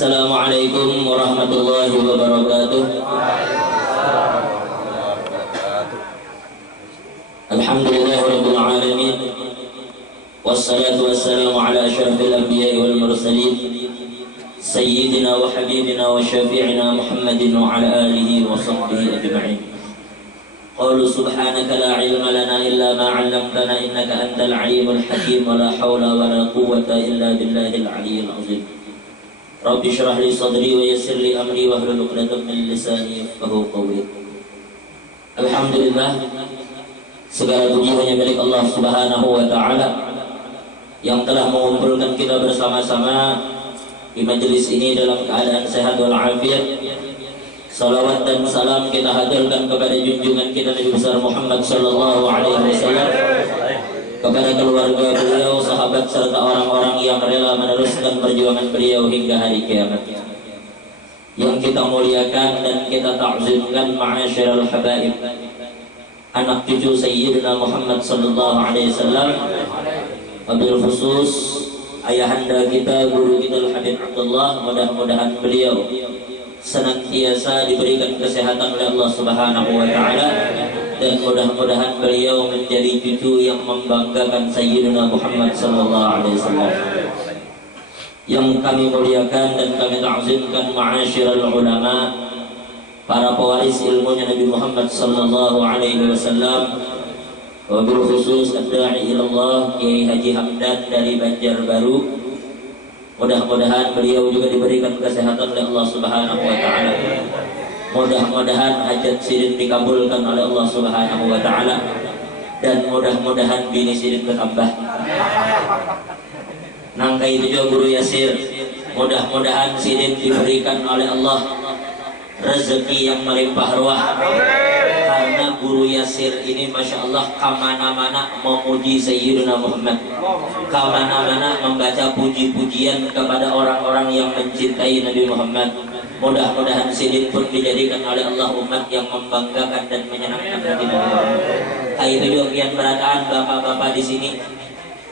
Assalamualaikum warahmatullahi wabarakatuh. Alhamdulillahirabbil alamin. Wassalatu wassalamu ala asyrafil anbiya'i wal mursalin sayyidina wa habibina wa syafi'ina Muhammadin wa ala alihi wa sahbihi ajma'in. Qalu subhanaka la ilma lana illa ma 'allamtana innaka antal alimul hakim wa la hawla wa la quwwata illa billahil aliyyil azim. Rabbi syrah li sadri wa yassir li amri wa hlul 'uqdatam min lisani yafqahu qawli. Alhamdulillah, segala puji hanya milik Allah Subhanahu wa taala yang telah mengumpulkan kita bersama-sama di majelis ini dalam keadaan sehat wal afiat. Salawat dan salam kita haturkan kepada junjungan kita Nabi besar Muhammad sallallahu alaihi wasallam, kepada keluarga beliau, sahabat serta orang-orang yang rela meneruskan perjuangan beliau hingga hari kiamat. Yang kita muliakan dan kita ta'zimkan ma'asyiral habaib, anak cucu Sayyidina Muhammad sallallahu alaihi wasallam, wabil khusus ayahanda kita, guru kita Al-Habib Abdullah. Mudah-mudahan beliau senantiasa diberikan kesehatan oleh Allah Subhanahu wa taala, dan mudah-mudahan beliau menjadi cucu yang membanggakan Sayyidina Muhammad sallallahu alaihi wasallam. Yang kami muliakan dan kami ta'zimkan ma'asyiral ulama, para pewaris ilmunya Nabi Muhammad sallallahu alaihi wasallam, wabil khusus ad-da'i ilallah Kiai Haji Hamdan dari Banjarbaru. Mudah-mudahan beliau juga diberikan kesehatan oleh Allah Subhanahu wa taala. Mudah-mudahan hajat Sirin dikabulkan oleh Allah Subhanahu wa taala, dan mudah-mudahan bini Sirin bertambah. Nangka itu juga Guru Yasir, mudah-mudahan Sirin diberikan oleh Allah rezeki yang melimpah ruah. Karena Guru Yasir ini Masya Allah kamana-mana memuji Sayyidina Muhammad, kamana-mana membaca puji-pujian kepada orang-orang yang mencintai Nabi Muhammad. Mudah-mudahan Sidin pun dijadikan oleh Allah umat yang membanggakan dan menyenangkan hati Nabi Muhammad. Itu juga berataan bapak-bapak di sini,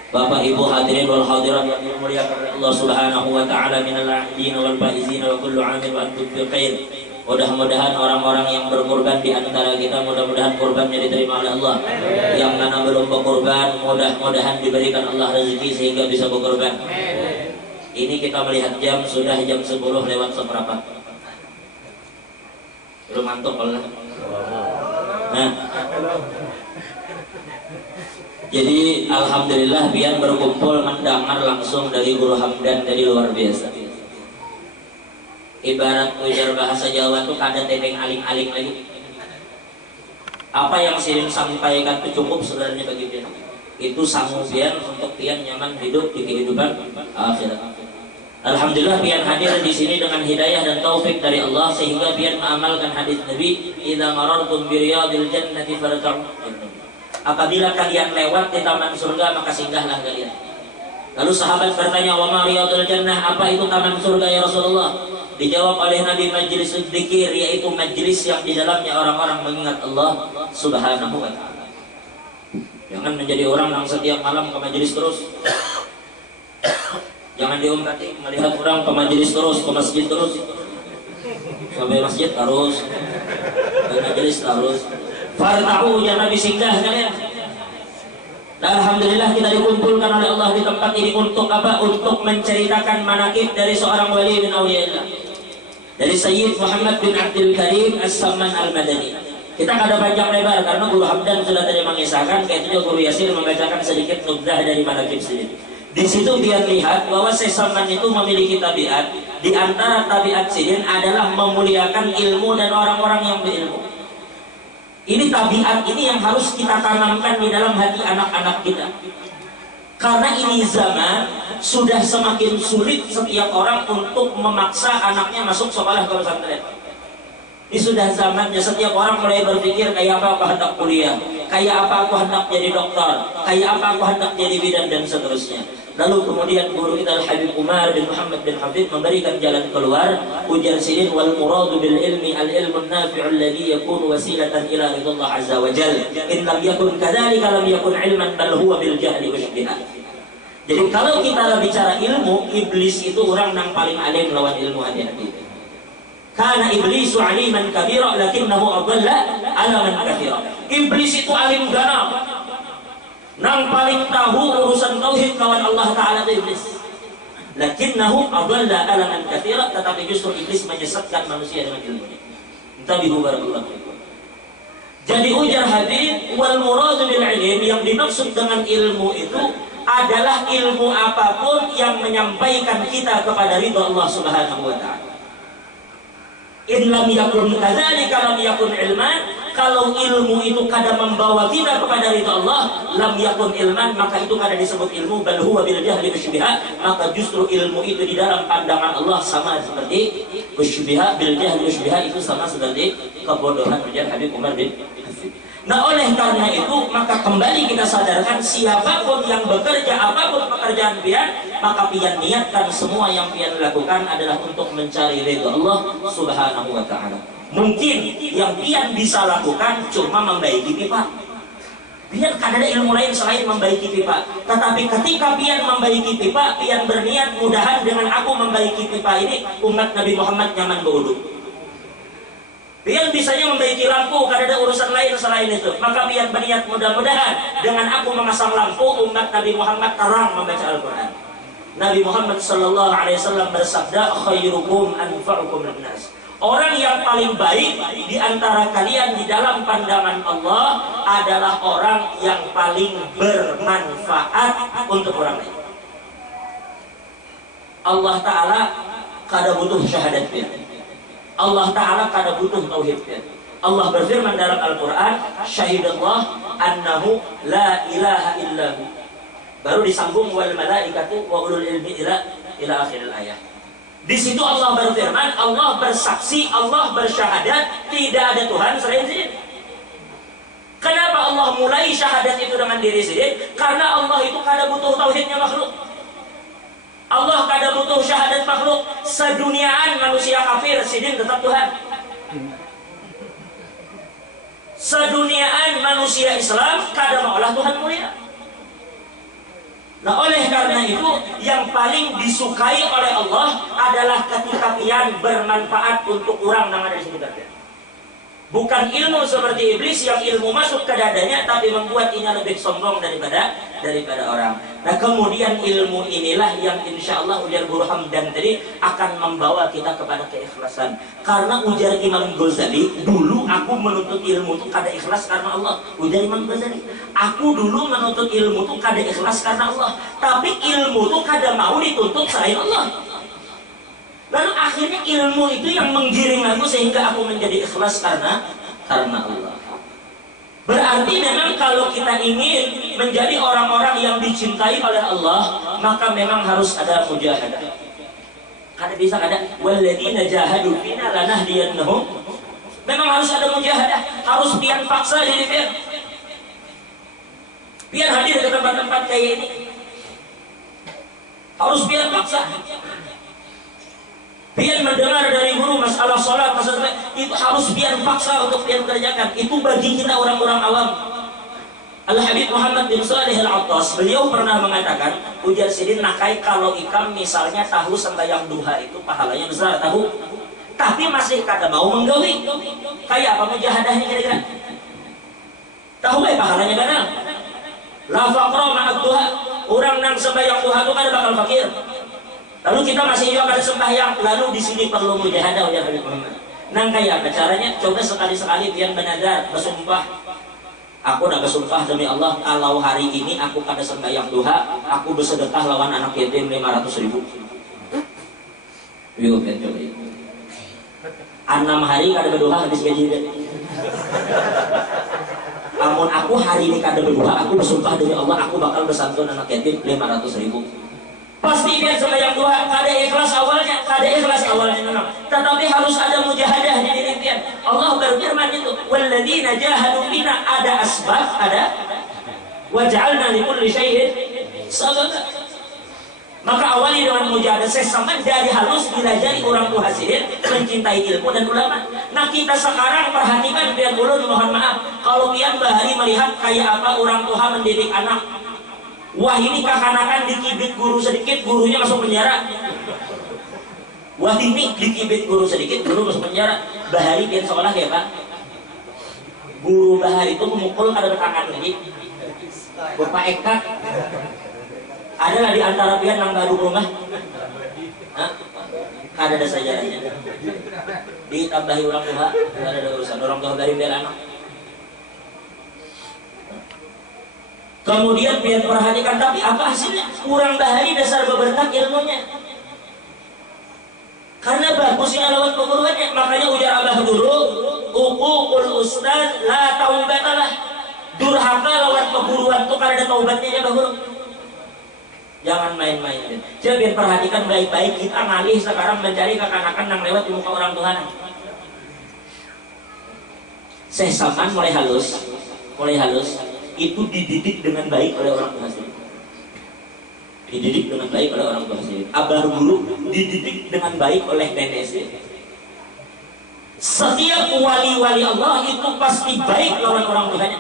Bapak Ibu hadirin wal hadirat yang dimuliakan oleh Allah Subhanahu wa taala, minal ahdin wal faizin wa kullu 'amin wa antum bi khair. Mudah-mudahan orang-orang yang berkorban di antara kita, mudah-mudahan korbannya diterima oleh Allah. Yang mana belum berkorban, mudah-mudahan diberikan Allah rezeki sehingga bisa berkorban. Ini kita melihat jam, sudah jam 10 lewat seperempat. Belum ngantuk kalau. Nah, jadi alhamdulillah biar berkumpul mendengar langsung dari Guru Hamdan dari luar biasa. Ibarat ujar bahasa Jawa tuh kada tebeng aling-aling lagi. Apa yang Sirin sampaikan itu cukup sebenarnya bagi dia. Itu sanggup biar untuk pian nyaman hidup di kehidupan akhirat. Alhamdulillah pian hadir di sini dengan hidayah dan taufik dari Allah, sehingga pian mengamalkan hadis Nabi, "Idza marartum bi riyadil jannati farta'u." Apabila kalian lewat di taman surga maka singgahlah kalian. Lalu sahabat bertanya, "Wa ma riyadul jannah?" Apa itu taman surga ya Rasulullah? Dijawab oleh Nabi, majlis dzikir, yaitu majlis yang di dalamnya orang-orang mengingat Allah Subhanahu wa taala. Jangan menjadi orang yang setiap malam ke majlis terus. Jangan diumpati melihat orang ke majlis terus, ke masjid terus. Sampai masjid terus, ke majlis terus. Farta'u, ya Nabi singgah kalian. Dan alhamdulillah kita dikumpulkan oleh Allah di tempat ini untuk apa? Untuk menceritakan manaqib dari seorang wali min awliyaillah, dari Sayyid Muhammad bin Abdul Karim As-Samman Al-Madani. Kita kada panjang lebar karena Guru Hamdan sudah tadi mengisahkan, kayak itu Guru Yasir membacakan sedikit nubzah dari manaqib sendiri. Di situ dia lihat bahwa Syekh Samman itu memiliki tabiat. Di antara tabiat Sidin adalah memuliakan ilmu dan orang-orang yang berilmu. Ini tabiat ini yang harus kita tanamkan di dalam hati anak-anak kita. Karena ini zaman sudah semakin sulit setiap orang untuk memaksa anaknya masuk sekolah ke pesantren. Ini sudah zamannya setiap orang mulai berpikir, kayak apa aku hendak kuliah, kayak apa aku hendak jadi dokter, kayak apa aku hendak jadi bidan dan seterusnya. Lalu kemudian guru kita Al-Habib Umar bin Muhammad bin Habib memberikan jalan keluar. Ujar Sidin, wal muradu bil ilmi al ilmu nafi'u alladhi yakunu wasilatan ila ridallah azza wa jalla. In lam yakun kadzalika lam yakun ilman bal huwa bil jahli wasybihat. Jadi kalau kita bicara ilmu, iblis itu orang yang paling alim lawan ilmu hati-hati. Karena iblis aliman kabira lakinnahu adalla alaman kathira. Iblis itu alim ganam, nang paling tahu urusan tauhid lawan Allah Ta'ala itu iblis. Lakinnahu adalla alaman kathira, tetapi justru iblis menyesatkan manusia dengan ilmunya. Intabihu barakallahu fikum. Jadi ujar Habib, wal muradu bil ilm, yang dimaksud dengan ilmu itu adalah ilmu apapun yang menyampaikan kita kepada ridha Allah Subhanahu wa Ta'ala. In lam yakun kadzalika lam yakun ilman, kalau ilmu itu kadang membawa kita kepada ridha Allah, lam yakun ilman, maka itu kadang disebut ilmu, bal huwa bil jahli bisyubhat, maka justru ilmu itu di dalam pandangan Allah sama seperti bisyubhat, bil jahli bisyubhat itu sama seperti kebodohan. Ujar Habib Umar bin. Nah, oleh karena itu maka kembali kita sadarkan, siapapun yang bekerja apapun pekerjaan pian, maka pian niatkan semua yang pian lakukan adalah untuk mencari ridha Allah Subhanahu wa Ta'ala. Mungkin yang pian bisa lakukan cuma membaiki pipa. Pian kan ada ilmu lain selain membaiki pipa. Tetapi ketika pian membaiki pipa, pian berniat mudahan dengan aku membaiki pipa ini umat Nabi Muhammad nyaman berwudu. Pian bisanya membaiki lampu, karena ada urusan lain selain itu. Maka pian berniat mudah-mudahan dengan aku memasang lampu, umat Nabi Muhammad terang membaca Al-Quran. Nabi Muhammad sallallahu alaihi wasallam bersabda, khairukum anfa'ukum linnas. Orang yang paling baik di antara kalian di dalam pandangan Allah adalah orang yang paling bermanfaat untuk orang lain. Allah Ta'ala kada butuh syahadat pian. Allah Ta'ala kada butuh tauhid. Allah berfirman dalam Al-Quran, syahidallah annahu la ilaha illahu. Baru disambung wal malaikatu wa ulul ilmi ila akhir ayat. Di situ Allah berfirman, Allah bersaksi, Allah bersyahadat tidak ada Tuhan selain dia. Kenapa Allah mulai syahadat itu dengan diri sendiri? Karena Allah itu kada butuh tauhidnya makhluk. Allah kada butuh syahadat makhluk. Seduniaan manusia kafir, sidin tetap Tuhan. Seduniaan manusia Islam kada maulah Tuhan mulia. Nah, oleh karena itu yang paling disukai oleh Allah adalah ketika pian bermanfaat untuk orang yang ada di sekitar dia. Bukan ilmu seperti iblis yang ilmu masuk ke dadanya tapi membuat inya lebih sombong daripada orang. Nah, kemudian ilmu inilah yang insya Allah ujar Guru Hamdan tadi akan membawa kita kepada keikhlasan. Karena ujar Imam Ghazali, dulu aku menuntut ilmu itu kada ikhlas karena Allah. Ujar Imam Ghazali, aku dulu menuntut ilmu itu kada ikhlas karena Allah. Tapi ilmu itu kada mau dituntut selain Allah. Lalu akhirnya ilmu itu yang menggiring aku sehingga aku menjadi ikhlas karena Allah. Berarti memang kalau kita ingin menjadi orang-orang yang dicintai oleh Allah, maka memang harus ada mujahadah. Kada bisa ada walladzina jahadu fina lanahdiyannahum. Memang harus ada mujahadah, harus pian paksa diri pian. Pian hadir ke tempat-tempat kayak ini. Harus pian paksa. Pian mendengar dari guru masalah sholat, masalah itu harus pian paksa untuk pian kerjakan. Itu bagi kita orang-orang awam. Al-Habib Muhammad bin Salih Al-Attas, beliau pernah mengatakan, ujar sidin nakai kalau ikam misalnya tahu sembahyang duha itu pahalanya besar, tahu. Tapi masih kada mau menggawi. Kayak apa mujahadahnya kira-kira? Tahu pahalanya mana? La faqra ma'ad duha. Orang yang sembahyang duha itu kada bakal fakir. Lalu kita masih juga kada sembahyang, lalu di sini perlu mujahadah ujar Habib Muhammad. Nang kayak apa caranya? Coba sekali-sekali pian bernadar, bersumpah. Aku nak bersumpah demi Allah, kalau hari ini aku kada sembahyang duha, aku bersedekah lawan anak yatim 500.000. Yuk, pian coba. 6 hari kada berduha habis gaji dia. Amun aku hari ini kada berduha, aku bersumpah demi Allah, aku bakal bersantun anak yatim 500.000. Pasti dia sembahyang duha, kada ikhlas awalnya memang. Tetapi harus ada mujahadah di diri dia. Allah berfirman itu, walladzina jahadu fina, ada asbab, ada waj'alna likulli syai'in sababa. Maka awali dengan mujahadah, sampai dari halus dilajari orang muhasirin mencintai ilmu dan ulama. Nah, kita sekarang perhatikan biar ulun, mohon maaf, kalau pian bahari melihat kayak apa orang tua mendidik anak. Wah ini kekanakan dikibit guru sedikit, gurunya masuk penjara. Wah ini dikibit guru sedikit, guru masuk penjara. Bahari pian sekolah ya Pak. Guru bahari itu memukul kada bertangan lagi. Bapak Eka adalah di antara pian nang baru rumah. Hah? Kada ada sajaranya. Ditambahi orang tua, kada ada urusan orang tua dari bel anak. Kemudian pian perhatikan, tapi apa hasilnya? Kurang bahari dasar beberkat ilmunya. Karena bagusnya lawan keguruannya, makanya ujar abah dulu, uququl ustad la taubatalah. Durhaka lawan keguruan itu karena ada taubatnya ya guru. Jangan main-main. Jadi biar perhatikan baik-baik, kita ngalih sekarang mencari kekanakan yang lewat di muka orang Tuhan. Sesaman mulai halus. Itu dididik dengan baik oleh orang tua sendiri. Dididik dengan baik oleh orang tua sendiri. Abah dulu dididik dengan baik oleh nenek sendiri. Setiap wali-wali Allah itu pasti baik lawan orang tuanya.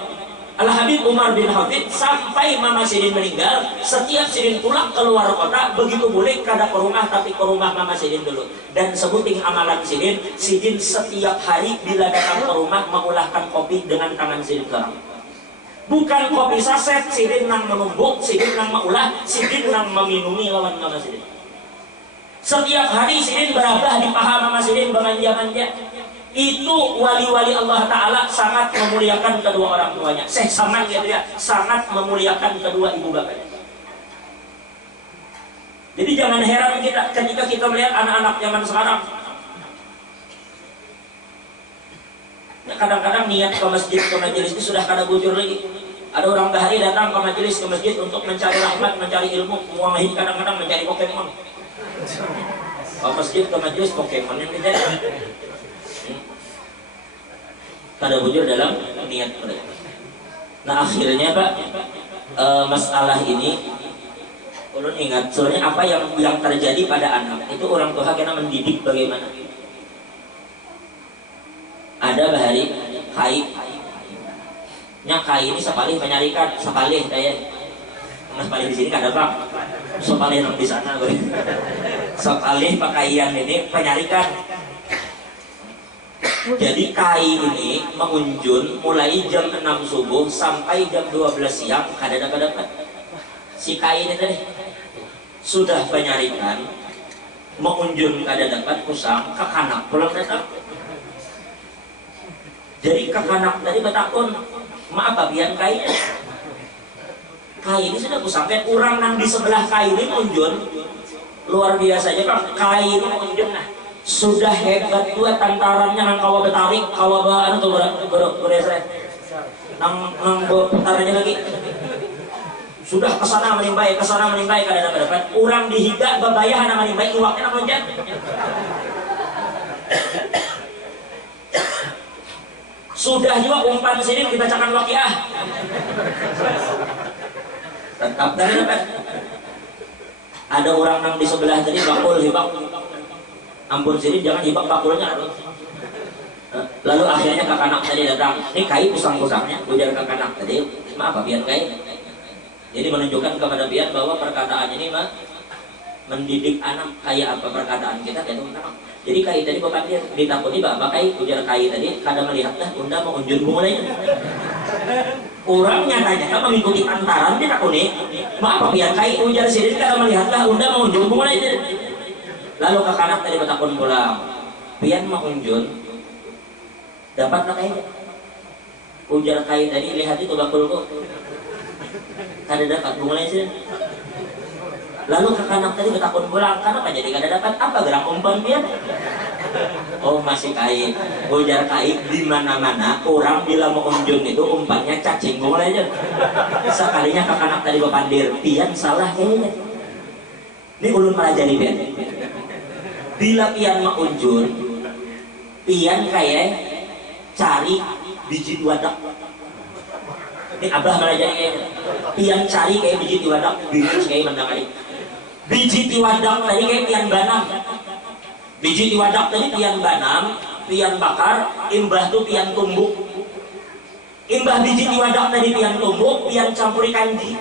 Al-Habib Umar bin Hafid sampai Mama Sidin meninggal, setiap Sidin pulang keluar kota, begitu boleh kada ke rumah, tapi ke rumah Mama Sidin dulu. Dan sebuting amalan Sidin setiap hari bila datang ke rumah mengulahkan kopi dengan tangan Sidin seorang. Bukan kopi saset, Sidin nang menumbuk, Sidin nang maulah, Sidin nang meminumi lawan Mama Sidin. Setiap hari Sidin berabah di paha Mama Sidin bermanja-manja. Itu wali-wali Allah Ta'ala sangat memuliakan kedua orang tuanya. Saman gitu ya, sangat memuliakan kedua ibu bapaknya. Jadi jangan heran kita ketika kita melihat anak-anak zaman sekarang. Ya, kadang-kadang niat ke masjid, ke majelis itu sudah kada bujur lagi. Ada orang bahari datang ke majelis, ke masjid untuk mencari rahmat, mencari ilmu. Muamahin kadang-kadang mencari Pokemon. Ke masjid, ke majelis, Pokemon yang dicari. Kada bujur dalam niat mereka. Nah akhirnya Pak, masalah ini ulun ingat, soalnya apa yang terjadi pada anak itu orang tua kena mendidik bagaimana. Ada bahari kai ini sepalih penyarikan, sepalih saya sepalih di sini kada Pak, sepalih di sana sepalih pakaian ini penyarikan. Jadi kai ini mengunjun mulai jam 6 subuh sampai jam 12 siang kada dapat. Si kai ini tadi sudah penyarikan, mengunjun kada dapat, kusang kakanak pulang datang. Jadi kakanak tadi bertakun, maaf bagian kainya. Kai ini sudah kusampai orang nang di sebelah kai ini mengunjun luar biasa aja Pak. Kai ini mengunjun nah. Sudah hebat dua tantarannya nang kawa betarik, kawa baan atau beresa nang betarannya lagi. Sudah kesana menimbai kada dapat. Orang dihiga babayah nang menimbai iwaknya nang loncat. Sudah juga umpan sini dibacakan waqiah. Tetap kada dapat. Ada orang nang di sebelah tadi bakul hibak. Ampun sini jangan hibak bakulnya. Lalu akhirnya kakanak tadi datang. Ini kai pusang-pusangnya, ujar kakanak tadi. Maaf biar kai. Jadi menunjukkan kepada pian bahwa perkataan ini mendidik anak kayak apa perkataan kita kayak teman-teman. Jadi kai tadi bapak dia ditakuni bapak kai ujar kai tadi kada melihatlah unda mau unjun mulai. Orang nyatanya mengikuti antaran dia takuni. Maaf biar kai ujar sini kada melihatlah unda mau unjun mulai. Lalu kakanak tadi bertakun pulang, pian mengunjun, dapatlah kayaknya. Ujar kai tadi lihat itu bakulku, kada dapat mulai sih. Lalu kakanak tadi bertakun pulang, kenapa jadi kada dapat? Apa gerak umpan pian? Oh masih kai. Ujar kai di mana-mana orang bila mengunjun itu umpannya cacing mulai aja. Sekalinya kakanak tadi berpandir, pian salah kayaknya. Ini ulun melajari pian. Bila pian mengunjun, pian kayak cari biji wadak. Ini abah melajari kayak pian cari kayak biji wadak, biji kayak mendangani. Biji wadak tadi kayak pian banam. Biji wadak tadi pian banam, pian bakar, imbah tuh pian tumbuk. Imbah biji wadak tadi pian tumbuk, pian campuri kanji.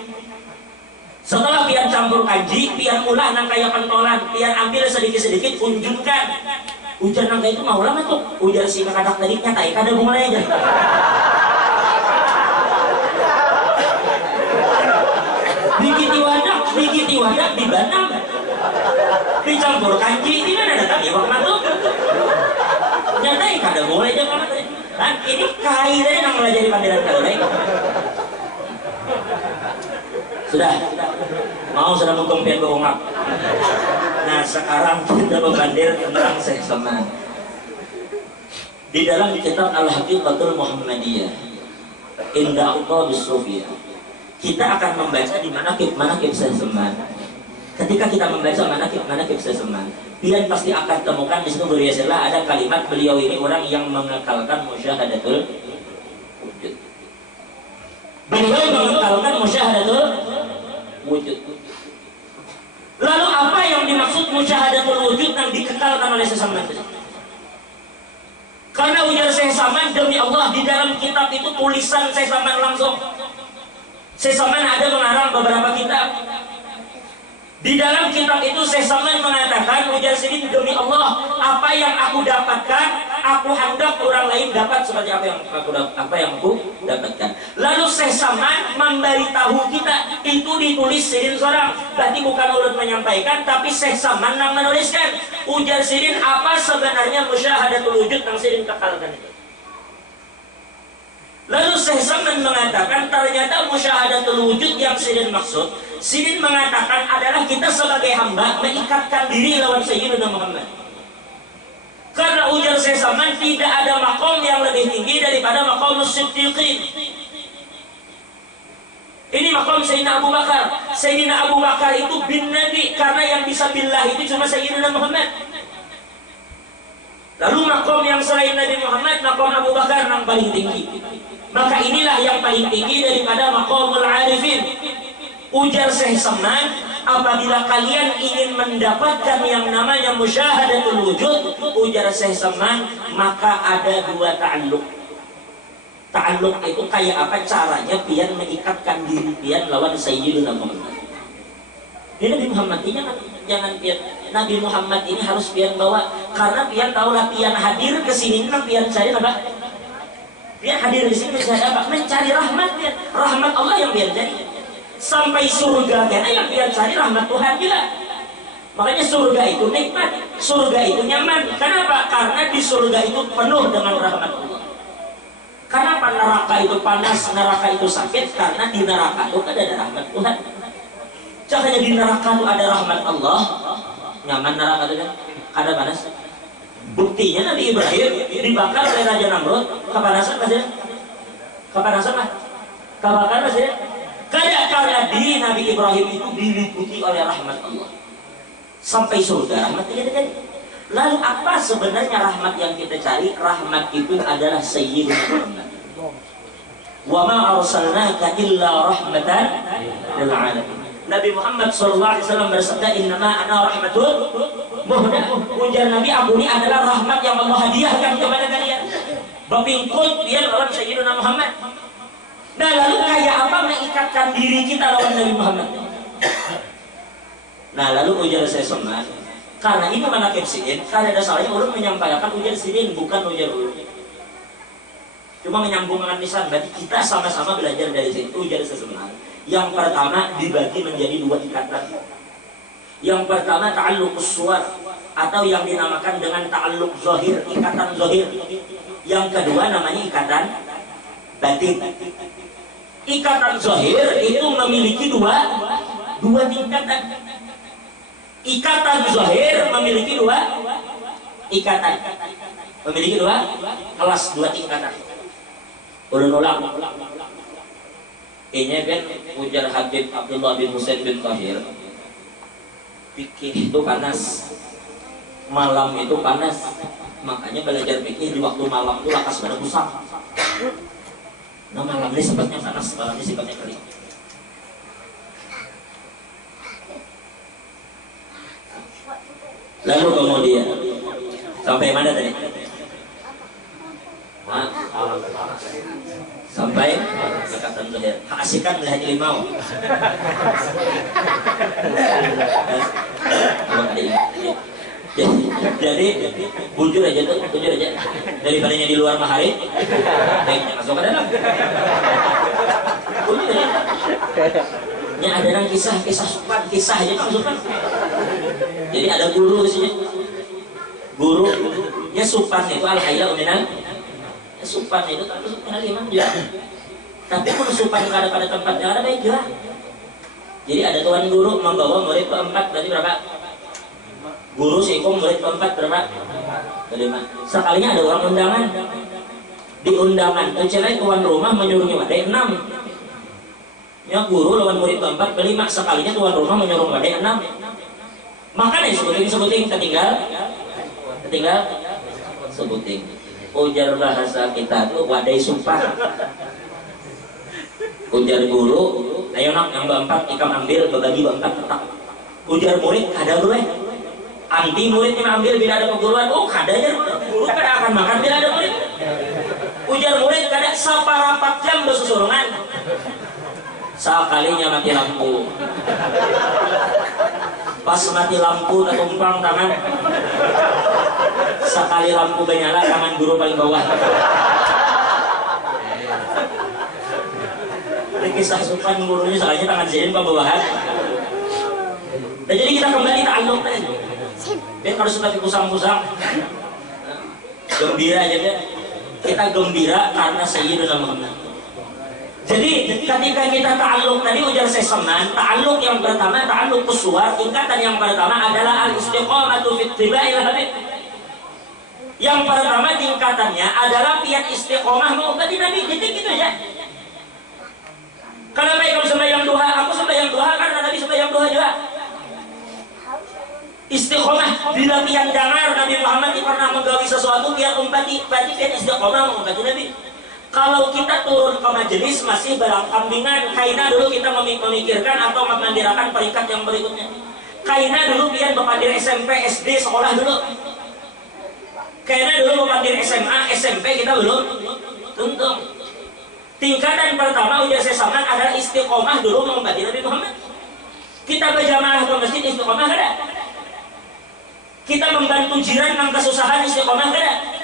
Setelah pian campur kanji, pian ulah nang kaya pentolan, pian ambil sedikit-sedikit, unjunkan. Ujar nang itu mau lama tuh. Ujar si kakadak tadi nyatai kada mulai aja. Bikiti wadah di Batam. Dicampur kanji, ini mana datang ya waktu tuh. Nyatai kada mulai aja kan. Dan ini kai dari nang mulai jadi panggilan kalai. Sudah mengkompen berungap. Nah sekarang kita membandir tentang sesaman. Di dalam kitab Al-Haqiqatul Muhammadiyah Indah Allah Bisufiyah, kita akan membaca di manakib sesaman. Ketika kita membaca manakib sesaman, pian pasti akan temukan di situ berbiasalah ada kalimat beliau ini orang yang mengekalkan musyahadatul wujud. Beliau mengekalkan musyahadatul wujud. Lalu apa yang dimaksud musyahadatul wujud yang dikekalkan oleh sesaman? Karena ujar sesaman demi Allah di dalam kitab itu tulisan sesaman langsung. Sesaman ada mengarang beberapa kitab. Di dalam kitab itu sesaman mengatakan ujar sidin demi Allah apa yang aku dapatkan aku hendak orang lain dapat seperti apa yang aku dapatkan. Lalu sesaman memberitahu kita itu ditulis sidin seorang, berarti bukan urut menyampaikan tapi sesaman yang menuliskan. Ujar sidin apa sebenarnya musyahadatul wujud yang sidin kekalkan itu. Lalu sesaman mengatakan ternyata musyahadatul wujud yang sidin maksud, sidin mengatakan adalah kita sebagai hamba mengikatkan diri lawan Sayyidina Muhammad. Karena ujar sesaman tidak ada makom yang lebih tinggi daripada makom Siddiqin. Ini makom Sayyidina Abu Bakar. Sayyidina Abu Bakar itu bin Nabi, karena yang bisa billah itu cuma Sayyidina Muhammad. Lalu makom yang selain Nabi Muhammad, makom Abu Bakar yang paling tinggi. Maka inilah yang paling tinggi daripada makomul arifin. Ujar sesaman, apabila kalian ingin mendapatkan yang namanya musyahadatul wujud, ujar sesaman, maka ada dua ta'alluq. Ta'alluq itu kayak apa caranya pian mengikatkan diri pian lawan Sayyidina Muhammad. Ini Nabi Muhammad ini jangan pian. Nabi Muhammad ini harus pian bawa, karena pian tahulah pian hadir ke sini nang pian cari apa? Pian hadir di sini mencari apa? Mencari rahmat pian. Rahmat Allah yang pian cari. Sampai surga karena yang pian cari rahmat Tuhan juga. Makanya surga itu nikmat, surga itu nyaman. Kenapa? Karena di surga itu penuh dengan rahmat Allah. Kenapa neraka itu panas, neraka itu sakit? Karena di neraka itu ada rahmat Tuhan. Caranya di neraka itu ada rahmat Allah, nyaman neraka itu kan? Ada panas. Buktinya Nabi Ibrahim dibakar oleh Raja Namrud, kepanasan masih? Kepanasan lah, kebakar masih? Karena diri Nabi Ibrahim itu diliputi oleh rahmat Allah sampai surga rahmat kita cari. Lalu apa sebenarnya rahmat yang kita cari? Rahmat itu adalah Sayyidina Muhammad. Wa ma arsalnaka illa rahmatan lil alamin. Nabi Muhammad SAW bersabda, innama ana rahmatun muhdah. Ujar Nabi, aku ini adalah rahmat yang Allah hadiahkan kepada kalian. Bapingkut dia lawan Sayyidina Muhammad. Nah lalu kayak apa mengikatkan diri kita lawan Nabi Muhammad? Nah lalu ujar sesaman, karena ini manakib sidin, karena dasarnya ulun menyampaikan ujar sidin bukan ujar ulun. Cuma menyambungkan lisan, berarti kita sama-sama belajar dari sini. Ujar sesaman. Yang pertama dibagi menjadi dua ikatan. Yang pertama ta'alluqus suwar, atau yang dinamakan dengan ta'alluq zahir, ikatan zahir. Yang kedua namanya ikatan batin. Ikatan zahir itu memiliki dua tingkatan. Ikatan zahir memiliki dua ikatan. Memiliki dua kelas, dua tingkatan. Ulang. Ini kan ujar Habib Abdullah bin Husain bin Tahir, fikih itu panas, malam itu panas, makanya belajar fikih di waktu malam itu lakas pada pusat. Nah malam ini sifatnya panas, malam ini sifatnya kering. Lalu kemudian sampai mana tadi? sampai ikatan leher. Asikan leher limau. Jadi bujur aja tuh, bujur aja. Daripadanya di luar mahari, baiknya masuk ke dalam. Bujur aja. Nya ada nang kisah supan, kisah aja maksudnya. Jadi ada guru di sini. Gurunya supan itu al-hayya minan. Supan itu termasuk minal iman juga. Tapi pun supan pada tempatnya ada baik juga. Jadi ada tuan guru membawa murid keempat, berarti berapa? Guru sikum murid keempat berapa? Kelima. Sekalinya ada orang undangan. Di undangan, cerai tuan rumah menyuruh wadai 6. Ya guru lawan murid keempat kelima, sekalinya tuan rumah menyuruh wadai 6. Makanya sebuting ketinggal sebuting. Ujar bahasa kita tuh wadai sumpah. Ujar guru, ayo nak yang keempat ikam ambil berbagi keempat tetap. Ujar murid ada gue. Anti muridnya ambil bila ada perguruan, oh kadanya guru kada akan makan bila ada murid. Ujar murid kada saparapat jam bersusurunan. Sekalinya mati lampu. Pas mati lampu tumpang tangan. Sekali lampu menyala tangan guru paling bawah. Ini kisah supan gurunya soalnya tangan sini pembawahan. Nah, jadi kita kembali ta'alluq tadi. Dia kalau suka kusang-kusang gembira aja deh. Kita gembira karena Sayyidina Muhammad. Jadi ketika kita ta'alluq tadi ujar sesaman, ta'alluq yang pertama ta'alluq uswah, tingkatan yang pertama adalah al-istiqamatu fit tiba'il habib. Yang pertama tingkatannya adalah pihak istiqomah mengikuti Nabi, titik gitu aja. Kenapa kamu sembahyang duha? Aku sembahyang duha karena Nabi sembahyang duha juga. Istiqomah bila pian dengar Nabi Muhammad pernah menggawi sesuatu biar umpati, berarti pian istiqomah mengumpati Nabi. Kalau kita turun ke majelis masih berambingan, kaina dulu kita memikirkan atau memandirakan peringkat yang berikutnya. Kaina dulu pian memandir SMP, SD, sekolah dulu. Kaina dulu memandir SMA, SMP kita belum tuntung. Tingkatan pertama ujar sesaman adalah istiqomah dulu mengumpati Nabi Muhammad. Kita berjamaah ke masjid istiqomah ada. Kita membantu jiran yang kesusahan istiqomah kada.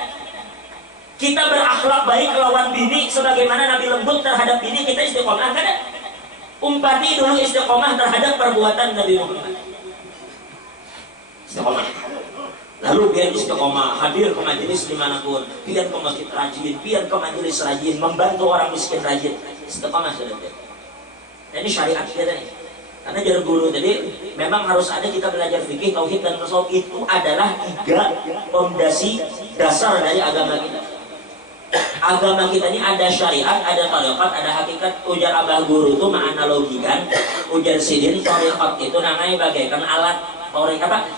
Kita berakhlak baik lawan bini sebagaimana Nabi lembut terhadap bini, kita istiqomah kada. Umpati dulu istiqomah terhadap perbuatan Nabi Muhammad. Istiqomah. Lalu biar istiqomah hadir ke majelis dimanapun, biar ke masjid rajin, biar ke majelis rajin, membantu orang miskin rajin. Istiqomah sudah. Nah, ini syariat kita nih. Karena jalur guru tadi memang harus ada kita belajar fikih, tauhid dan tasawuf, itu adalah 3 fondasi dasar dari agama kita. Agama kita ini ada syariat, ada tarekat, ada hakikat. Ujar abah guru itu menganalogikan, ujar sidin tarekat itu namanya bagaikan alat,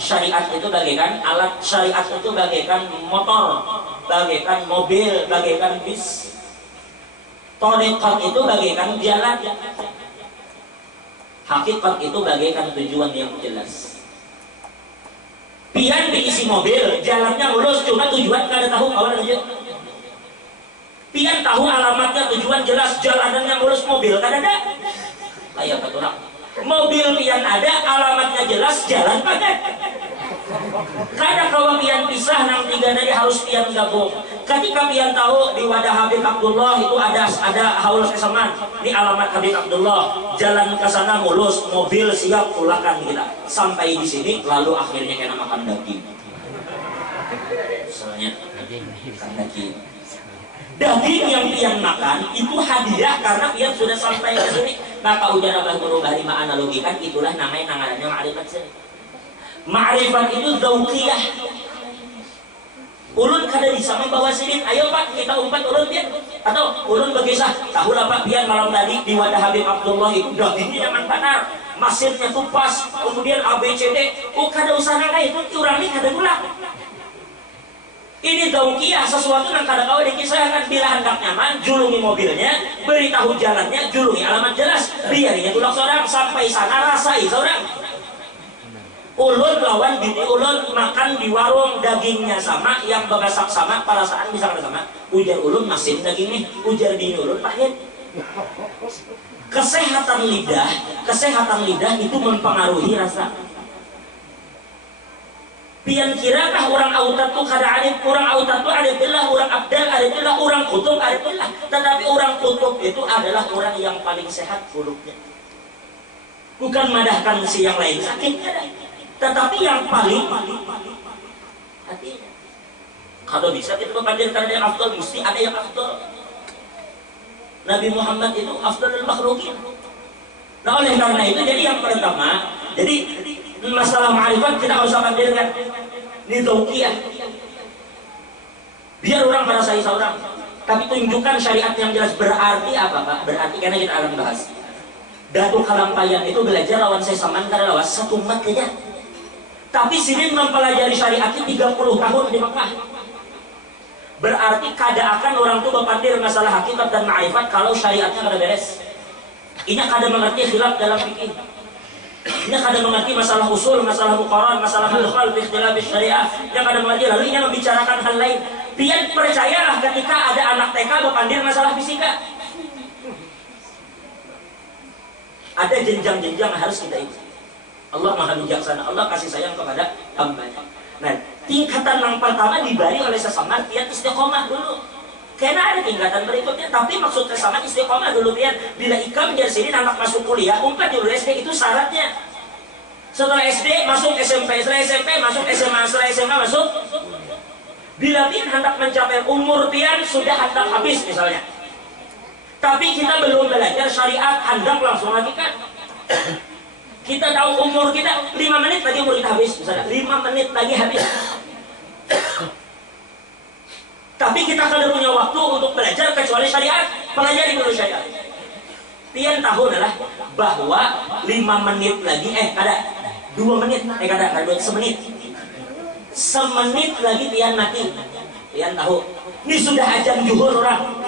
syariat itu bagaikan alat, syariat itu bagaikan motor, bagaikan mobil, bagaikan bis. Tarekat itu bagaikan jalan. Hakikat itu bagaikan tujuan yang jelas. Pian diisi mobil, jalannya lurus, cuma tujuan kada tahu kawan aja. Pian tahu alamatnya, tujuan jelas, jalanannya lurus, mobil kada ada. Layak keturang. Mobil pian ada, alamatnya jelas, jalan padat. Kada kawan pian pisah nang 3 dari harus pian gabung. Ketika pian tahu di wadah Habib Abdullah itu ada haul sesaman, ini alamat Habib Abdullah, jalan ke sana mulus, mobil siap pulakan kita. Sampai di sini lalu akhirnya kena makan daging. Misalnya makan daging. Daging yang pian makan itu hadiah karena pian sudah sampai ke sini. Maka ujar abah guru bahima analogikan, itulah namanya ma'rifat sini. Ma'rifat itu dzauqiyah. Ulun kada bisa membawa sidin, ayo pak kita umpat ulun pian, atau ulun berkisah tahu lah pak pian malam tadi di wadah Habib Abdullah itu dagingnya nyaman benar, masirnya tupas, kemudian ABCD, oh kada usah nana itu orang ini kada gula. Ini dzauqiyah, sesuatu yang kada kau dikisahkan. Bila hendak nyaman, julungi mobilnya, beritahu jalannya, julungi alamat jelas, biarinya tulak seorang sampai sana rasai seorang. Ulun lawan bini ulun makan di warung, dagingnya sama, yang bagasak sama, perasaan bisa kada sama. Ujar ulun masin daging nih, ujar bini ulun pahit. Kesehatan lidah itu mempengaruhi rasa. Pian kirakah orang autat tuh kada arif, orang autat tuh arifillah, orang abdal arifillah, orang kutub arifillah. Tetapi orang kutub itu adalah orang yang paling sehat kulubnya. Bukan madahkan si yang lain sakitnya, tetapi yang paling hatinya. Kalau bisa kita membandingkan ada yang afdal, mesti ada yang afdal. Nabi Muhammad itu afdalul makhlukin. Nah oleh karena itu jadi yang pertama, jadi masalah ma'rifat kita harus bandingkan ini tauqiyah. Biar orang merasai seorang, tapi tunjukkan syariat yang jelas. Berarti apa Pak? Berarti karena kita akan bahas Datuk Kalampayan itu belajar lawan saya saman karena lawan satu umat aja. Tapi Sirin mempelajari syariat 30 tahun di Mekah. Berarti kada akan orang itu berpandir masalah hakikat dan ma'rifat kalau syariatnya kada beres. Ini kada mengerti khilaf dalam fikih. Ini kada mengerti masalah usul, masalah muqaran, masalah madkhal fi ikhtilaf syariah. Yang kada mengerti lalu ini membicarakan hal lain. Pian percayalah ketika ada anak TK berpandir masalah fisika. Ada jenjang-jenjang yang harus kita ikuti. Allah Maha Bijaksana, Allah kasih sayang kepada hambanya. Nah, tingkatan yang pertama diberi oleh sesama pian istiqomah dulu. Karena ada tingkatan berikutnya, tapi maksud sesama istiqomah dulu pian. Bila ikam jadi sini anak masuk kuliah, umpat dulu SD itu syaratnya. Setelah SD masuk SMP, setelah SMP masuk SMA, setelah SMA masuk. Bila pian hendak mencapai umur pian sudah hendak habis misalnya. Tapi kita belum belajar syariat, hendak langsung hakikat. Kita tahu umur kita 5 menit lagi umur kita habis, misalnya 5 menit lagi habis. Tapi kita kada punya waktu untuk belajar kecuali syariat. Pelajari dulu syariat. Pian tahu adalah bahwa 5 menit lagi, ada 2 menit, kada 2 semenit. Semenit lagi pian mati. Pian tahu. Ini sudah ajan zuhur orang.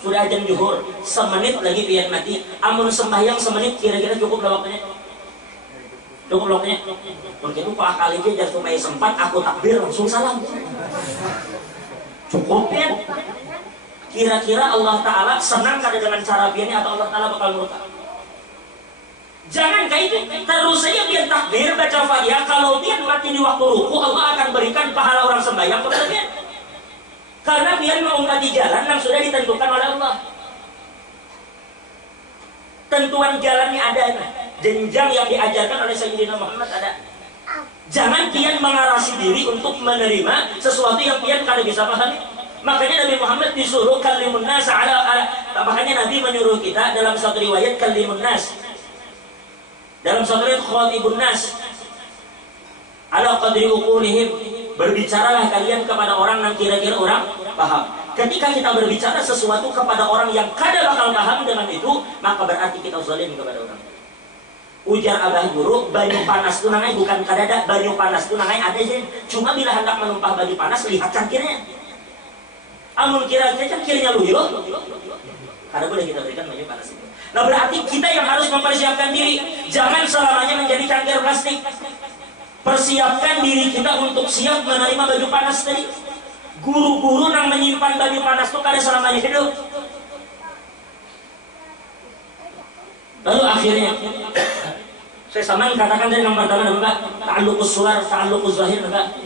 Sudah ajan zuhur. Semenit lagi pian mati. Amun sembahyang semenit kira-kira cukup lah waktunya. Cukup waktunya. Mungkin kok akal aja jangan supaya sempat aku takbir langsung salam. Cukup ya. Kira-kira Allah Ta'ala senang kada dengan cara pian atau Allah Ta'ala bakal murka? Jangan kayak itu. Terus saja biar takbir baca Fatihah. Kalau dia mati di waktu ruku, Allah akan berikan pahala orang sembahyang kepada dia. Karena dia mengumpati jalan yang sudah ditentukan oleh Allah. Tentuan jalannya ada. Jenjang yang diajarkan oleh Sayyidina Muhammad ada. Jangan pian mengarasi diri untuk menerima sesuatu yang pian kada bisa pahami. Makanya Nabi Muhammad disuruh kalimun nas makanya Nabi menyuruh kita dalam satu riwayat kalimun nas. Dalam satu riwayat khatibun nas. Ala qadri uqulihim, berbicaralah kalian kepada orang yang kira-kira orang paham. Ketika kita berbicara sesuatu kepada orang yang kada bakal paham dengan itu, maka berarti kita zalim kepada orang. Ujar Abah Guru, banyu panas itu nangai bukan kadada, banyu panas itu nangai ada aja. Cuma bila hendak menumpah banyu panas, lihat cangkirnya. Amun kira-kira cangkirnya luyuh, karena boleh kita berikan banyu panas itu. Nah berarti kita yang harus mempersiapkan diri. Jangan selamanya menjadi cangkir plastik. Persiapkan diri kita untuk siap menerima banyu panas tadi. Guru-guru yang menyimpan banyu panas itu kada selamanya hidup. Lalu akhirnya saya sama katakan dari yang pertama Bapak, ta'alluqus suwar, ta'alluquz zahir Bapak.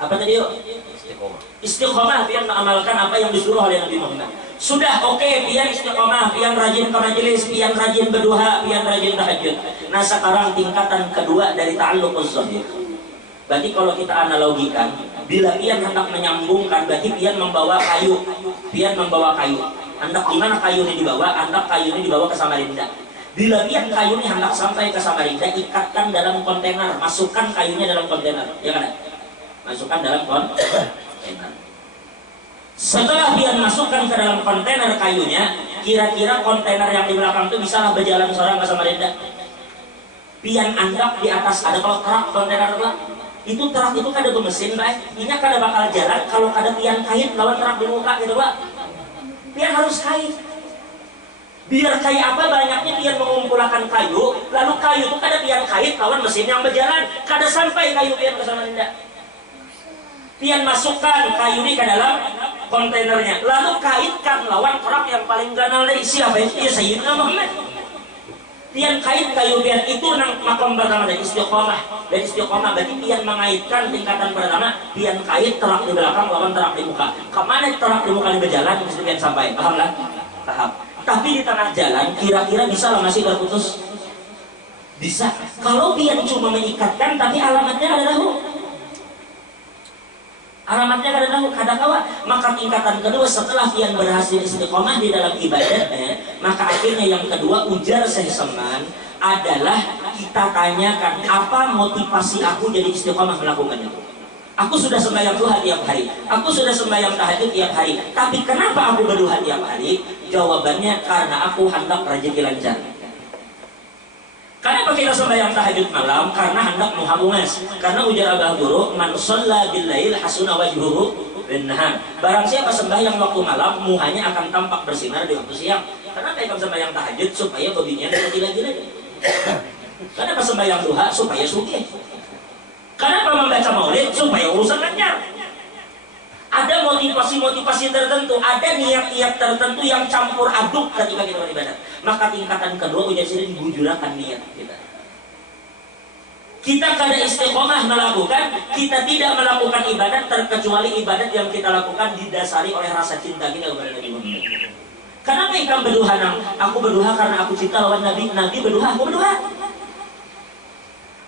Apa tadi yuk? Istiqomah, pian mengamalkan apa yang disuruh oleh Nabi Muhammad. Sudah oke, pian istiqomah, pian rajin ke majelis, pian rajin berdoa, pian rajin tahajud. Nah sekarang tingkatan kedua dari ta'alluquz zahir. Berarti kalau kita analogikan, bila pian hendak menyambungkan, berarti pian membawa kayu. Pian membawa kayu. Hendak di mana kayu ini dibawa? Hendak kayu ini dibawa ke Samarinda. Bila pian kayu ini hendak sampai ke Samarinda, ikatkan dalam kontainer, masukkan kayunya dalam kontainer. Ya kan? Masukkan dalam kontainer. Setelah pian masukkan ke dalam kontainer kayunya, kira-kira kontainer yang di belakang itu bisa berjalan seorang ke Samarinda. Pian anggap di atas ada kalau truk kontainer itu truk itu kan ada mesin, baik. Ini kada bakal jalan kalau ada pian kait lawan truk di muka gitu, Pak. Pian harus kait. Biar kayak apa banyaknya pian mengumpulkan kayu, lalu kayu itu kada pian kait kawan mesin yang berjalan, kada sampai kayu pian ke sana tidak. Pian masukkan kayu ini ke dalam kontainernya, lalu kaitkan lawan orang yang paling ganal dari siapa itu? Ya Sayyidina Muhammad. Pian kait kayu pian itu nang makom pertama dari istiqomah. Dari istiqomah berarti pian mengaitkan tingkatan pertama, pian kait terak di belakang lawan terak di muka. Kemana terak di muka ini berjalan mesti pian sampai, paham lah? Paham. Tapi di tengah jalan kira-kira bisa lah masih terputus? Bisa. Kalau pian cuma mengikatkan tapi alamatnya ada tahu. Alamatnya kada tahu, kada kawa. Maka tingkatan kedua setelah pian berhasil istiqomah di dalam ibadatnya, maka akhirnya yang kedua ujar Syekh Saman adalah kita tanyakan apa motivasi aku jadi istiqomah melakukan itu. Aku sudah sembahyang duha tiap hari, aku sudah sembahyang tahajud tiap hari, tapi kenapa aku berduha tiap hari? Jawabannya karena aku hendak rezeki lancar. Kenapa kita sembahyang tahajud malam? Karena hendak muhabungas. Karena ujar Abah Guru, man shalla bil lail hasuna wajhuhu bin nahar. Barang siapa sembahyang waktu malam, muhanya akan tampak bersinar di waktu siang. Kenapa kita sembahyang tahajud? Supaya babinya tidak gila-gila. Kenapa sembahyang duha? Supaya sugih. Kenapa membaca maulid? Supaya urusan lancar. Ada motivasi-motivasi tertentu, ada niat-niat tertentu yang campur aduk ketika kita beribadah. Maka tingkatan kedua ujar sini bujurakan niat kita. Kita kada istiqomah melakukan, kita tidak melakukan ibadat terkecuali ibadat yang kita lakukan didasari oleh rasa cinta kita kepada Nabi Muhammad. Kenapa engkau berduha nang? Aku berduha karena aku cinta lawan Nabi. Nabi berduha, aku berduha.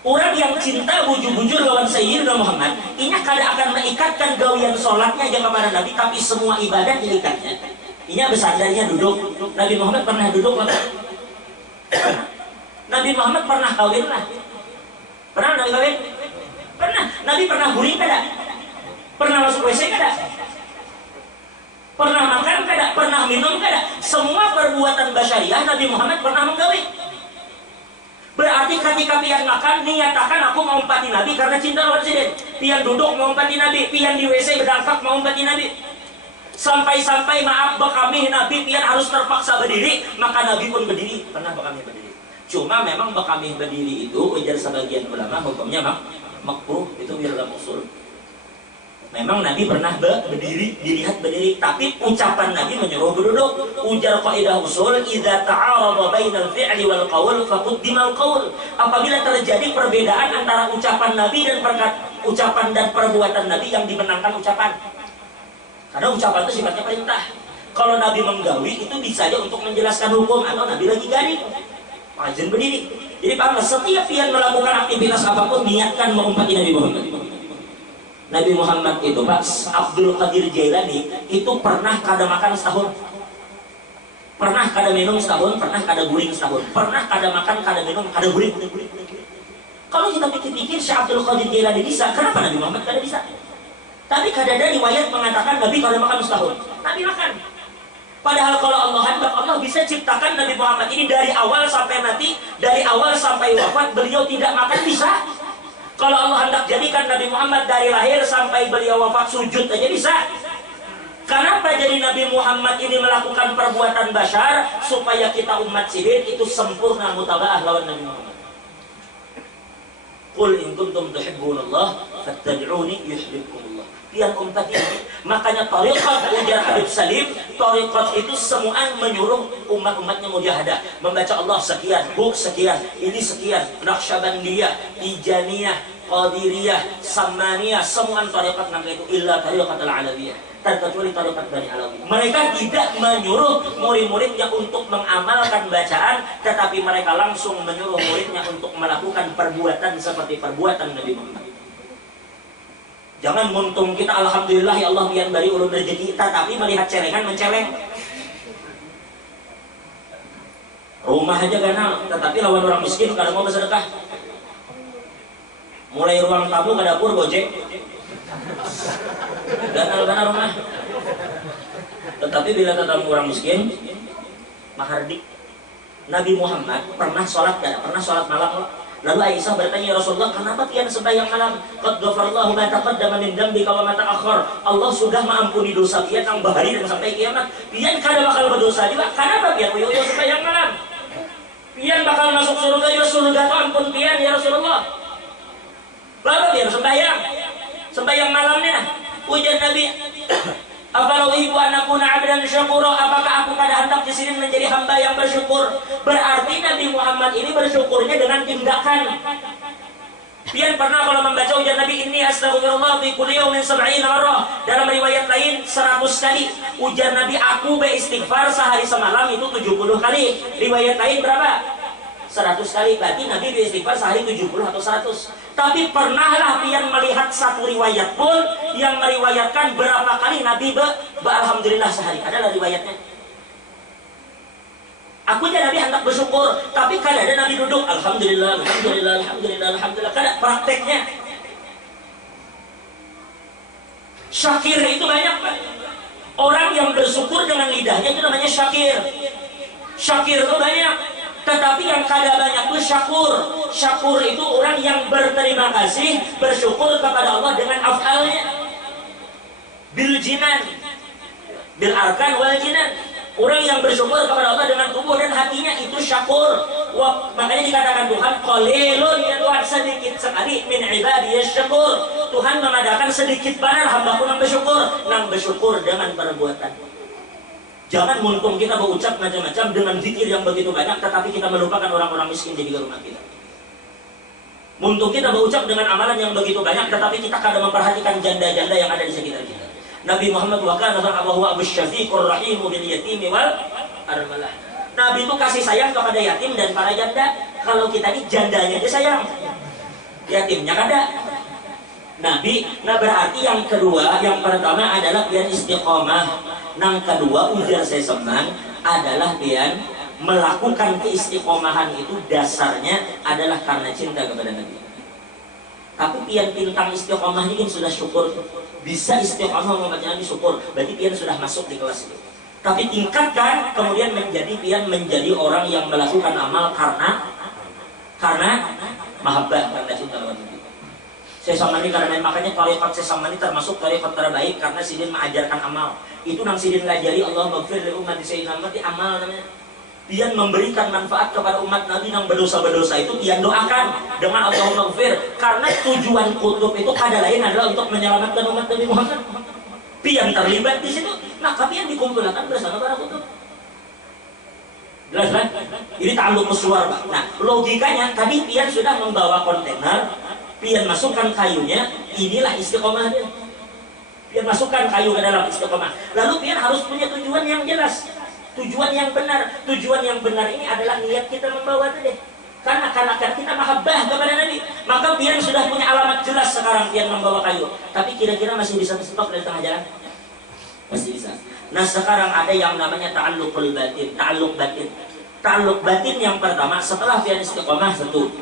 Orang yang cinta bujur-bujur lawan Sayyidina Muhammad, ini kada akan mengikatkan gawian sholatnya aja kepada Nabi, tapi semua ibadat diikatnya. Ini besandarnya duduk. Nabi Muhammad pernah duduk lah. Nabi Muhammad pernah kawin lah. Pernah Nabi kawin? Pernah. Nabi pernah guring kada? Pernah masuk WC kada? Pernah makan kada? Pernah minum kada? Semua perbuatan basyariah Nabi Muhammad pernah menggawi. Berarti ketika pian makan, niatakan aku mau umpati Nabi karena cinta lawan Presiden. Pian duduk mau umpati Nabi, pian di WC berdangkak mau umpati Nabi. Sampai-sampai maaf bekami Nabi pian harus terpaksa berdiri, maka Nabi pun berdiri. Pernah bekami berdiri. Cuma memang bekami berdiri itu ujar sebagian ulama hukumnya makruh, itu biar dalam usul. Memang Nabi pernah berdiri, dilihat berdiri, tapi ucapan Nabi menyuruh duduk. Ujar kaidah usul, idza ta'arada bainal fi'li wal qaul faqaddimal qaul. Apabila terjadi perbedaan antara ucapan Nabi dan ucapan dan perbuatan Nabi, yang dimenangkan ucapan. Karena ucapan itu sifatnya perintah. Kalau Nabi menggawi itu bisa aja untuk menjelaskan hukum, atau Nabi lagi garing. Azan berdiri. Jadi paham, setiap yang melakukan aktivitas apapun niatkan mengumpati Nabi Muhammad. Nabi Muhammad itu Pak Abdul Qadir Jailani itu pernah kada makan setahun, pernah kada minum setahun, pernah kada guring setahun, pernah kada makan, kada minum, kada guring. Kalau kita pikir-pikir si Abdul Qadir Jailani bisa, kenapa Nabi Muhammad kada bisa? Tapi kada ada riwayat mengatakan Nabi kada makan setahun. Nabi makan. Padahal kalau Allah hendak, Allah bisa ciptakan Nabi Muhammad ini dari awal sampai mati, dari awal sampai wafat beliau tidak makan, bisa. Kalau Allah hendak jadikan Nabi Muhammad dari lahir sampai beliau wafat sujud aja bisa. Kenapa jadi Nabi Muhammad ini melakukan perbuatan basyar supaya kita umat sidir itu sempurna mutabaah lawan Nabi Muhammad. Qul in kuntum tuhibbunallah fattabi'uni yuhibbukumullah. Pian umat ini. Makanya tariqat ujar Habib Salim, tariqat itu semua menyuruh umat-umatnya mujahadah, membaca Allah sekian, sekian, ini sekian, Naqsyabandiyah, Tijaniyah, Qadiriyah, Sammaniyah, semua tariqat namanya itu illa tariqat al-alawiyah, terkecuali tariqat Bani Alawi. Mereka tidak menyuruh murid-muridnya untuk mengamalkan bacaan, tetapi mereka langsung menyuruh muridnya untuk melakukan perbuatan seperti perbuatan Nabi Muhammad. Jangan muntung kita alhamdulillah ya Allah pian bari ulun rezeki kita, tapi melihat celengan menceleng. Rumah aja ganal, tetapi lawan orang miskin kada mau bersedekah. Mulai ruang tamu ke dapur gojek. Ganal-ganal rumah. Tetapi bila tetamu orang miskin, mahardik. Nabi Muhammad pernah sholat kada? Pernah sholat malam? Lalu Aisyah bertanya, "Ya Rasulullah, kenapa pian sembahyang malam? Qad ghafarallahu ma taqaddama min dzambika wa ma ta'akhkhar." Allah sudah mengampuni dosa pian yang bahari dan sampai kiamat. Pian kada bakal berdosa juga. Kenapa pian uyo sembahyang malam? Pian bakal masuk surga, ya surga tu ampun pian ya Rasulullah. Lalu pian sembahyang malamnya. Ujar Nabi, "Afalau ibu anakuna abdan syakura." Apakah aku pada hendak di sini menjadi hamba yang bersyukur? Berarti Nabi Muhammad ini bersyukurnya dengan tindakan. Pian pernah kalau membaca ujar Nabi, "Inni astaghfirullah fi kulli yawmin 70 marrah." Dalam riwayat lain 100 kali. Ujar Nabi, aku beristighfar sehari semalam itu 70 kali. Riwayat lain berapa? 100 kali. Berarti Nabi beristighfar sehari 70 atau 100. Tapi pernahlah pian melihat satu riwayat pun yang meriwayatkan berapa kali Nabi alhamdulillah sehari. Adalah riwayatnya. Aku aja Nabi hendak bersyukur, tapi kadang ada Nabi duduk, alhamdulillah, alhamdulillah, alhamdulillah, alhamdulillah. Kadang prakteknya. Syakir itu banyak, Pak. Orang yang bersyukur dengan lidahnya itu namanya syakir. Syakir itu banyak. Tetapi yang kada banyak itu syakur. Syakur itu orang yang berterima kasih, bersyukur kepada Allah dengan af'alnya. Bil jinan, bil arkan wal jinan. Orang yang bersyukur kepada Allah dengan tubuh dan hatinya itu syakur. Makanya dikatakan Tuhan, qalilun ya Tuhan, sedikit sekali min ibadiyas syakur. Tuhan mengadakan sedikit benar hamba-Ku yang bersyukur dengan perbuatan. Jangan muntung kita berucap macam-macam dengan zikir yang begitu banyak, tetapi kita melupakan orang-orang miskin di rumah kita. Muntung kita berucap dengan amalan yang begitu banyak, tetapi kita kadang memperhatikan janda-janda yang ada di sekitar kita. Nabi Muhammad wa kana Abu Syafiqur Rahimu bil yatimi wal armalah. Nabi itu kasih sayang kepada yatim dan para janda. Kalau kita ini jandanya aja sayang, yatimnya kada. Nabi, berarti yang kedua, yang pertama adalah pian istiqomah. Yang kedua, ujar saya seman adalah pian melakukan keistiqomahan itu dasarnya adalah karena cinta kepada Nabi. Tapi pian tentang istiqomah ini sudah syukur. Bisa istiqomah membaca Nabi syukur. Berarti pian sudah masuk di kelas itu. Tapi tingkatkan kemudian pian menjadi orang yang melakukan amal karena mahabbah, karena cinta kepada Nabi. Saya sama ini karena makanya tarekat saya sama ini termasuk tarekat terbaik karena sidin mengajarkan amal. Itu nang sidin ngajari Allah maghfir li ummati sayyidina Muhammad amal namanya. Pian memberikan manfaat kepada umat Nabi yang berdosa-berdosa itu pian doakan dengan Allah maghfir, karena tujuan kutub itu kada lain adalah untuk menyelamatkan umat Nabi Muhammad. Pian terlibat di situ, maka pian dikumpulkan bersama para kutub. Jelas kan? Ini ta'alluq muswar, Pak. Nah, logikanya tadi pian sudah membawa kontainer, pian masukkan kayunya, inilah istiqomah dia. Pian masukkan kayu ke dalam istiqomah. Lalu pian harus punya tujuan yang jelas, tujuan yang benar. Tujuan yang benar ini adalah niat kita membawa tadi. Karena kita mahabbah kepada Nabi, maka pian sudah punya alamat jelas sekarang pian membawa kayu. Tapi kira-kira masih bisa stop di tengah jalan? Masih bisa. Nah sekarang ada yang namanya ta'alluqul batin, ta'alluq batin. Ta'alluq batin yang pertama setelah pian istiqomah satu.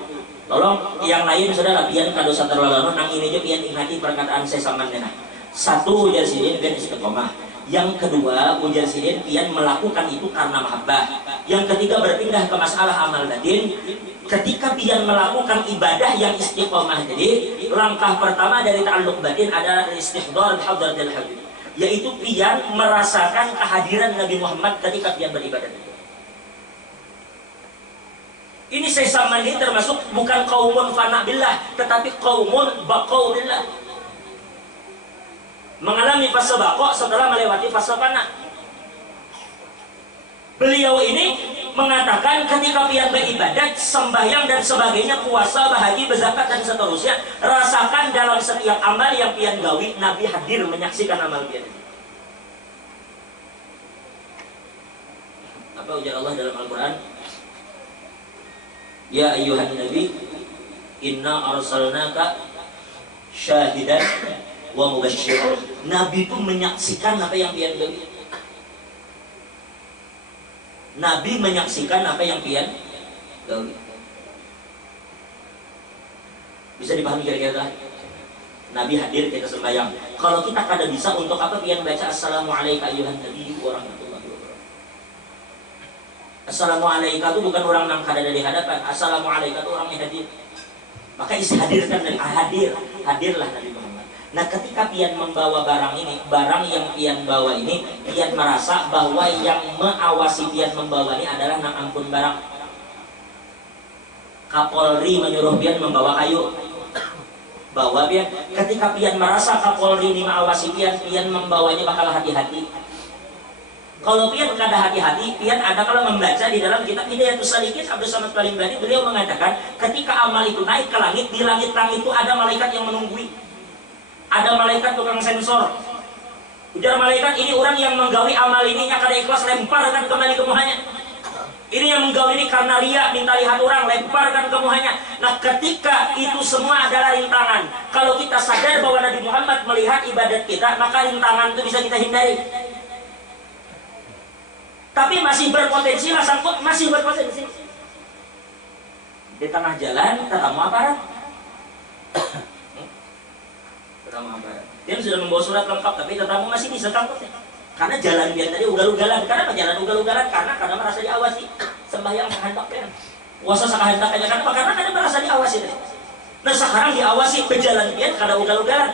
Tolong yang lain saudara pian kadosa terlalu nang ini aja pian ingati perkataan saya sama nena. Satu ujar sidin pian istiqomah. Yang kedua ujar sidin pian melakukan itu karena mahabbah. Yang ketiga berpindah ke masalah amal batin. Ketika pian melakukan ibadah yang istiqomah, jadi langkah pertama dari ta'alluq batin adalah istihdar bihadratil habib, yaitu pian merasakan kehadiran Nabi Muhammad ketika pian beribadah. Ini saya sama ini termasuk bukan qaumun fana billah, tetapi qaumun baqau billah. Mengalami fase baqo setelah melewati fase fana. Beliau ini mengatakan ketika pian beribadat, sembahyang dan sebagainya, puasa, berhaji, berzakat dan seterusnya, rasakan dalam setiap amal yang pian gawi, Nabi hadir menyaksikan amal pian. Apa ujar Allah dalam Al-Quran? Ya ayyuhan nabi inna arsalnaka syahidan wa mubasysyiran. Nabi itu menyaksikan apa yang pian gawi. Nabi menyaksikan apa yang pian gawi. Bisa dipahami kira-kira? Nabi hadir kita sembahyang. Kalau kita kada bisa, untuk apa pian baca assalamualaikum ayyuhan nabi wa rahmatullahi wabarakatuh. Assalamualaikum itu bukan orang yang kada ada di hadapan. Assalamualaikum itu orang yang hadir. Maka hadirkan dari hadirlah Nabi Muhammad. Nah ketika pian membawa barang ini, barang yang pian bawa ini, pian merasa bahwa yang mengawasi pian membawa ini adalah nang ampun barang. Kapolri menyuruh pian membawa kayu, bawa pian. Ketika pian merasa Kapolri ini mengawasi pian, pian membawanya bakal hati-hati. Kalau pian kada hati-hati, pian ada kalau membaca di dalam kitab Hidayatus Salikin Abdul Samad Balimbani, beliau mengatakan ketika amal itu naik ke langit, di langit-langit itu ada malaikat yang menunggui. Ada malaikat tukang sensor. Ujar malaikat, ini orang yang menggawi amal ini kada ikhlas, lemparkan kembali ke muhanya. Ini yang menggawi ini karena ria, minta lihat orang, lemparkan ke muhanya. Nah ketika itu semua adalah rintangan. Kalau kita sadar bahwa Nabi Muhammad melihat ibadat kita, maka rintangan itu bisa kita hindari. Tapi masih berpotensi, masih berpotensi. Di tengah jalan ketemu aparat. Ketemu aparat. Dia sudah membawa surat lengkap, tapi tetamu masih bisa tangkap. Karena jalan dia tadi ugal-ugalan. Kenapa jalan ugal-ugalan? Karena merasa diawasi. Sembahyang sehandak ya. Puasa sehandak aja. Karena merasa diawasi. Nah sekarang diawasi berjalan dia karena ugal-ugalan.